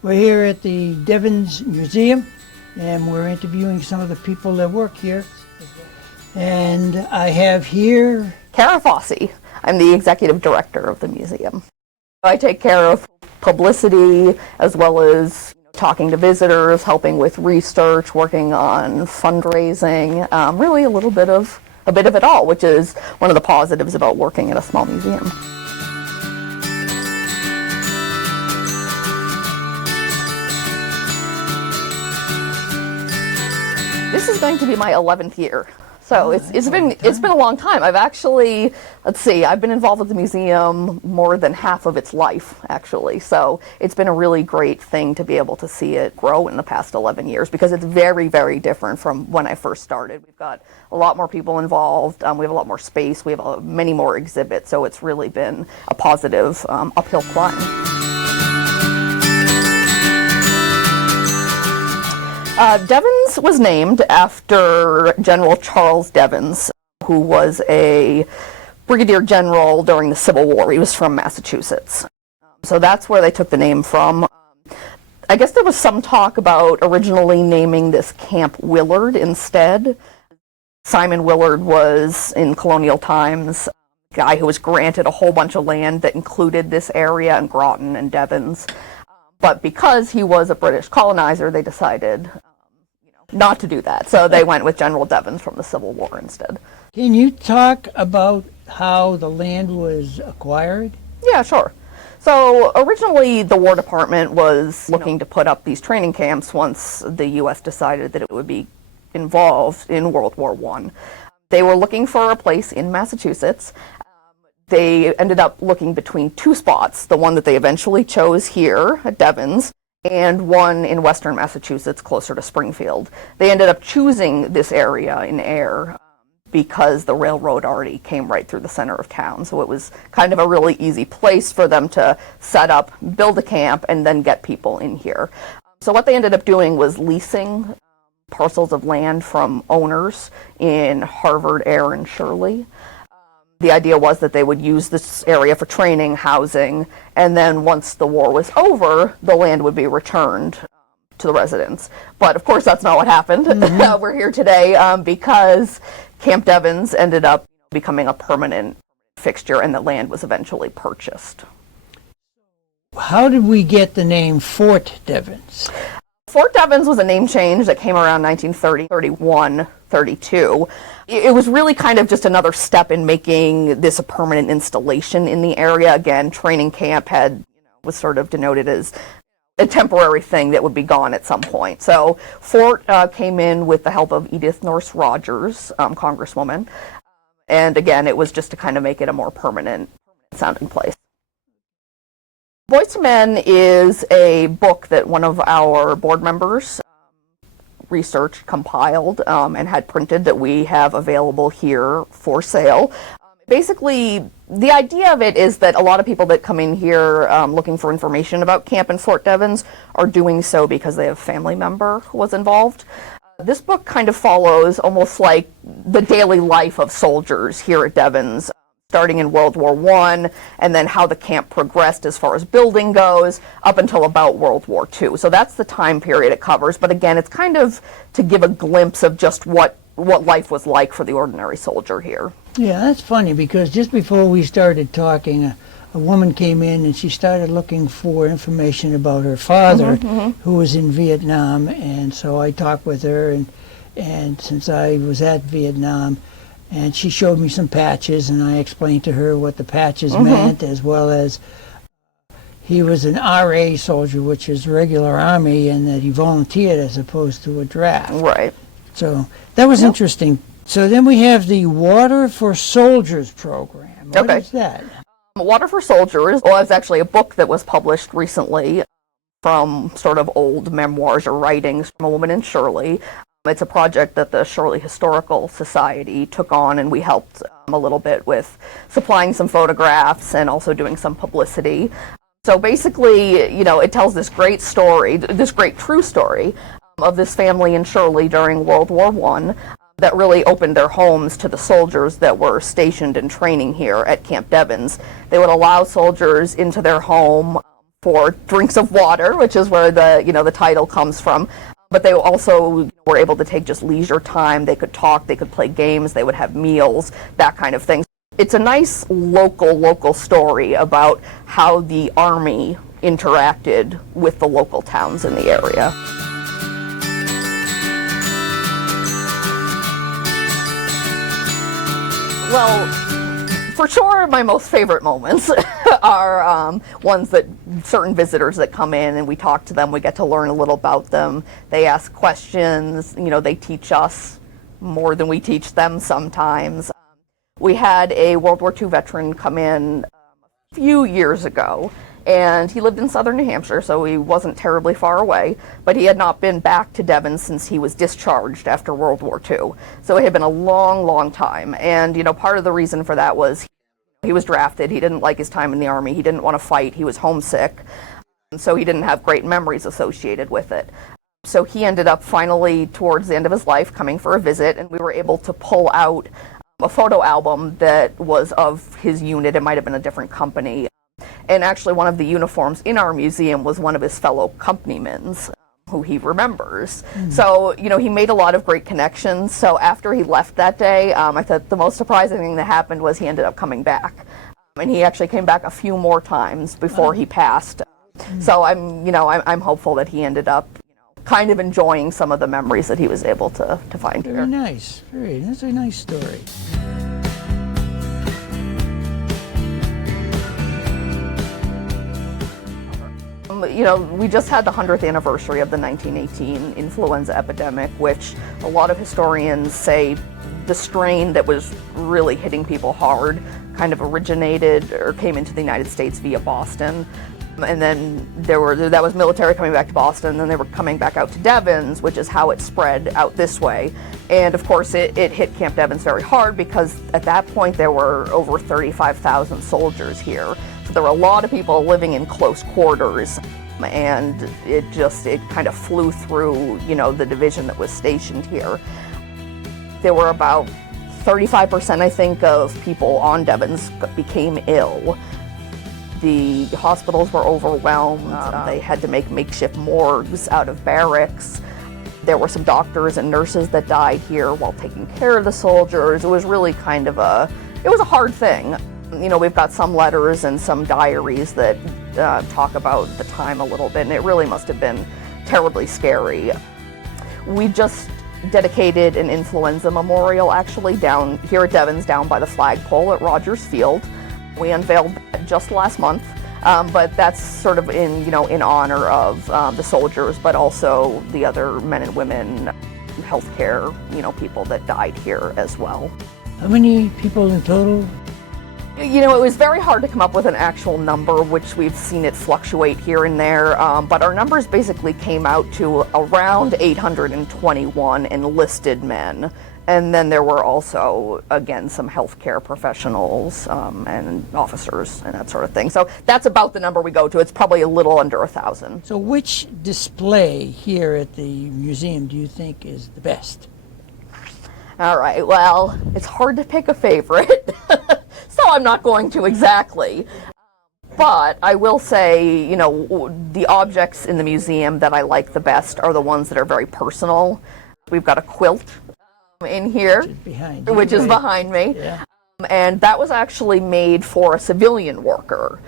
We're here at the Devens Museum, and we're interviewing some of the people that work here. And I have here Fossey. I'm the executive director of the museum. I take care of publicity as well as talking to visitors, helping with research, working on fundraising, really a bit of it all, which is one of the positives about working at a small museum. This is going to be my 11th year. So it's been a long time. I've actually, I've been involved with the museum more than half of its life, actually. So it's been a really great thing to be able to see it grow in the past 11 years because it's very, very different from when I first started. We've got a lot more people involved. We have a lot more space. We have many more exhibits. So it's really been a positive uphill climb. Devens was named after General Charles Devens, who was a brigadier general during the Civil War. He was from Massachusetts. So that's where they took the name from. I guess there was some talk about originally naming this Camp Willard instead. Simon Willard was, in colonial times, a guy who was granted a whole bunch of land that included this area and Groton and Devens. But because he was a British colonizer, they decided not to do that. So they went with General Devens from the Civil War instead. Can you talk about how the land was acquired? Yeah, sure. So originally the War Department was looking to put up these training camps once the U.S. decided that it would be involved in World War I. They were looking for a place in Massachusetts. They ended up looking between two spots, the one that they eventually chose here at Devens, and one in western Massachusetts closer to Springfield. They ended up choosing this area in Air because the railroad already came right through the center of town. So it was kind of a really easy place for them to set up, build a camp, and then get people in here. So what they ended up doing was leasing parcels of land from owners in Harvard, Air, and Shirley. The idea was that they would use this area for training, housing, and then once the war was over, the land would be returned to the residents. But of course, that's not what happened. Mm-hmm. We're here today because Camp Devens ended up becoming a permanent fixture and the land was eventually purchased. How did we get the name Fort Devens? Fort Devens was a name change that came around 1930, 31, 32. It was really kind of just another step in making this a permanent installation in the area. Again, training camp was sort of denoted as a temporary thing that would be gone at some point. So Fort came in with the help of Edith Norse Rogers, Congresswoman. And again, it was just to kind of make it a more permanent sounding place. Boys to Men is a book that one of our board members researched, compiled, and had printed that we have available here for sale. Basically, the idea of it is that a lot of people that come in here looking for information about camp in Fort Devens are doing so because they have a family member who was involved. This book kind of follows almost like the daily life of soldiers here at Devens, starting in World War I, and then how the camp progressed as far as building goes, up until about World War II. So that's the time period it covers, but again, it's kind of to give a glimpse of just what life was like for the ordinary soldier here. Yeah, that's funny, because just before we started talking, a woman came in and she started looking for information about her father, who was in Vietnam, and so I talked with her, and since I was at Vietnam, and she showed me some patches, and I explained to her what the patches meant, as well as he was an RA soldier, which is regular Army, and that he volunteered as opposed to a draft. Right. So that was interesting. So then we have the Water for Soldiers program. What is that? Water for Soldiers was actually a book that was published recently from sort of old memoirs or writings from a woman in Shirley. It's a project that the Shirley Historical Society took on, and we helped a little bit with supplying some photographs and also doing some publicity. So basically, it tells this great story, this great true story of this family in Shirley during World War I that really opened their homes to the soldiers that were stationed and training here at Camp Devens. They would allow soldiers into their home for drinks of water, which is where the title comes from. But they also were able to take just leisure time. They could talk, they could play games, they would have meals, that kind of thing. It's a nice local story about how the Army interacted with the local towns in the area. Well, for sure, my most favorite moments are ones that certain visitors that come in and we talk to them, we get to learn a little about them. They ask questions, they teach us more than we teach them sometimes. We had a World War II veteran come in a few years ago, and he lived in southern New Hampshire, so he wasn't terribly far away, but he had not been back to Devens since he was discharged after World War II. So it had been a long time, and part of the reason for that was he was drafted, he didn't like his time in the Army, he didn't want to fight, he was homesick, and so he didn't have great memories associated with it. So he ended up finally, towards the end of his life, coming for a visit, and we were able to pull out a photo album that was of his unit. It might have been a different company. And actually one of the uniforms in our museum was one of his fellow companymen's who he remembers. So, he made a lot of great connections. So after he left that day, I thought the most surprising thing that happened was he ended up coming back. And he actually came back a few more times before he passed. So I'm hopeful that he ended up kind of enjoying some of the memories that he was able to find here. Very nice. That's a nice story. We just had the 100th anniversary of the 1918 influenza epidemic, which a lot of historians say the strain that was really hitting people hard kind of originated or came into the United States via Boston. And then that was military coming back to Boston, and then they were coming back out to Devens, which is how it spread out this way. And of course it hit Camp Devens very hard because at that point there were over 35,000 soldiers here. So there were a lot of people living in close quarters, and it kind of flew through, the division that was stationed here. There were about 35%, I think, of people on Devens became ill. The hospitals were overwhelmed. They had to make makeshift morgues out of barracks. There were some doctors and nurses that died here while taking care of the soldiers. It was really kind of a hard thing. We've got some letters and some diaries that talk about the time a little bit, and it really must have been terribly scary. We just dedicated an influenza memorial actually down here at Devens, down by the flagpole at Rogers Field. We unveiled that just last month, but that's sort of in honor of the soldiers, but also the other men and women, healthcare, people that died here as well. How many people in total? It was very hard to come up with an actual number, which we've seen it fluctuate here and there, but our numbers basically came out to around 821 enlisted men. And then there were also, again, some healthcare professionals and officers and that sort of thing. So that's about the number we go to. It's probably a little under 1,000. So which display here at the museum do you think is the best? All right, well, it's hard to pick a favorite, so I'm not going to exactly. But I will say, the objects in the museum that I like the best are the ones that are very personal. We've got a quilt in here, which is behind me. Yeah. And that was actually made for a civilian worker,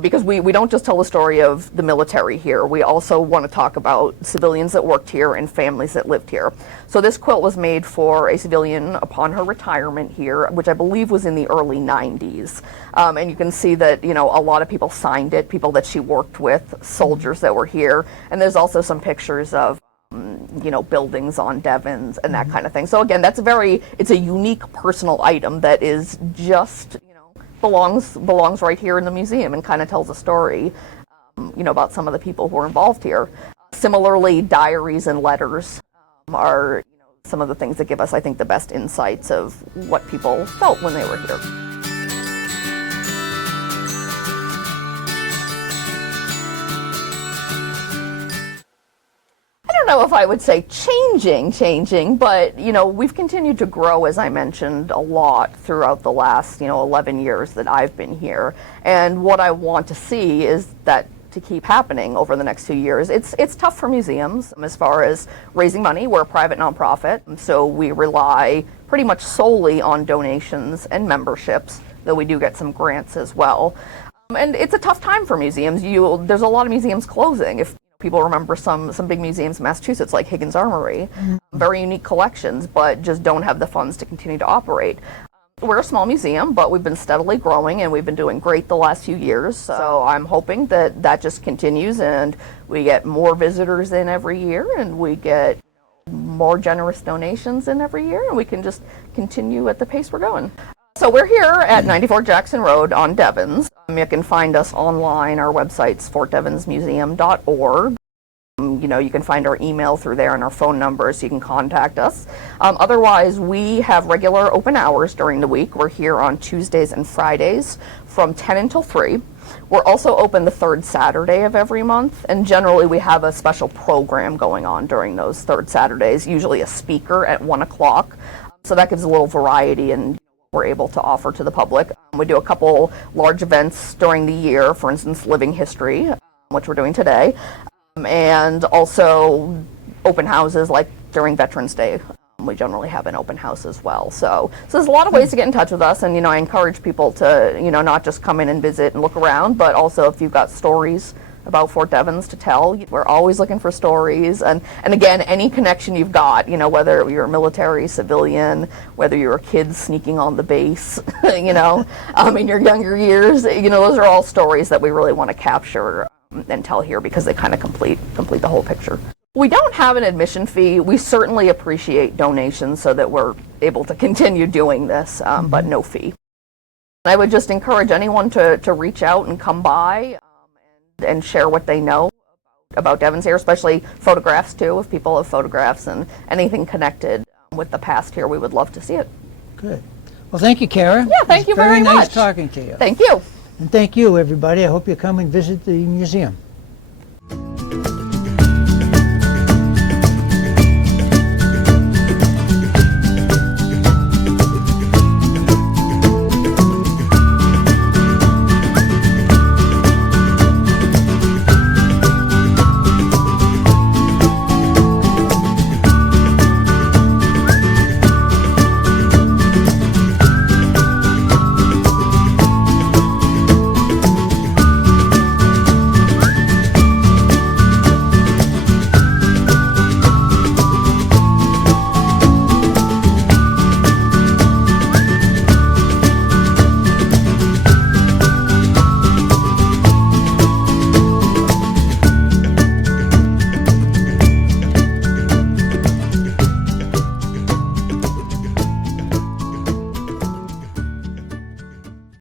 because we don't just tell the story of the military here. We also want to talk about civilians that worked here and families that lived here. So this quilt was made for a civilian upon her retirement here, which I believe was in the early 90s. And you can see that, a lot of people signed it, people that she worked with, soldiers that were here. And there's also some pictures of buildings on Devens and that kind of thing. So again, it's a unique personal item that is just, belongs right here in the museum and kind of tells a story, about some of the people who are involved here. Similarly, diaries and letters are, some of the things that give us, I think, the best insights of what people felt when they were here. I don't know if I would say changing, but we've continued to grow, as I mentioned, a lot throughout the last 11 years that I've been here. And what I want to see is that to keep happening over the next few years. It's tough for museums as far as raising money. We're a private nonprofit, so we rely pretty much solely on donations and memberships, though we do get some grants as well. And it's a tough time for museums. There's a lot of museums closing. If people remember some big museums in Massachusetts, like Higgins Armory, very unique collections, but just don't have the funds to continue to operate. We're a small museum, but we've been steadily growing, and we've been doing great the last few years. So I'm hoping that just continues, and we get more visitors in every year, and we get more generous donations in every year, and we can just continue at the pace we're going. So we're here at 94 Jackson Road on Devens. You can find us online. Our website's fortdevensmuseum.org. You can find our email through there and our phone number, so you can contact us. Otherwise, we have regular open hours during the week. We're here on Tuesdays and Fridays from 10 until 3. We're also open the third Saturday of every month, and generally we have a special program going on during those third Saturdays, usually a speaker at 1 o'clock. So that gives a little variety and we're able to offer to the public. We do a couple large events during the year, for instance, Living History, which we're doing today, and also open houses like during Veterans Day. We generally have an open house as well. So there's a lot of ways to get in touch with us, and I encourage people to not just come in and visit and look around, but also if you've got stories about Fort Devens to tell, we're always looking for stories. And again, any connection you've got, whether you're military, civilian, whether you're a kid sneaking on the base, in your younger years, those are all stories that we really want to capture and tell here, because they kind of complete the whole picture. We don't have an admission fee. We certainly appreciate donations so that we're able to continue doing this, but no fee. I would just encourage anyone to reach out and come by and share what they know about Devens here, especially photographs too. If people have photographs and anything connected with the past here, we would love to see it. Good. Well, thank you, Kara. Yeah, thank you very much. Very nice talking to you. Thank you. And thank you, everybody. I hope you come and visit the museum.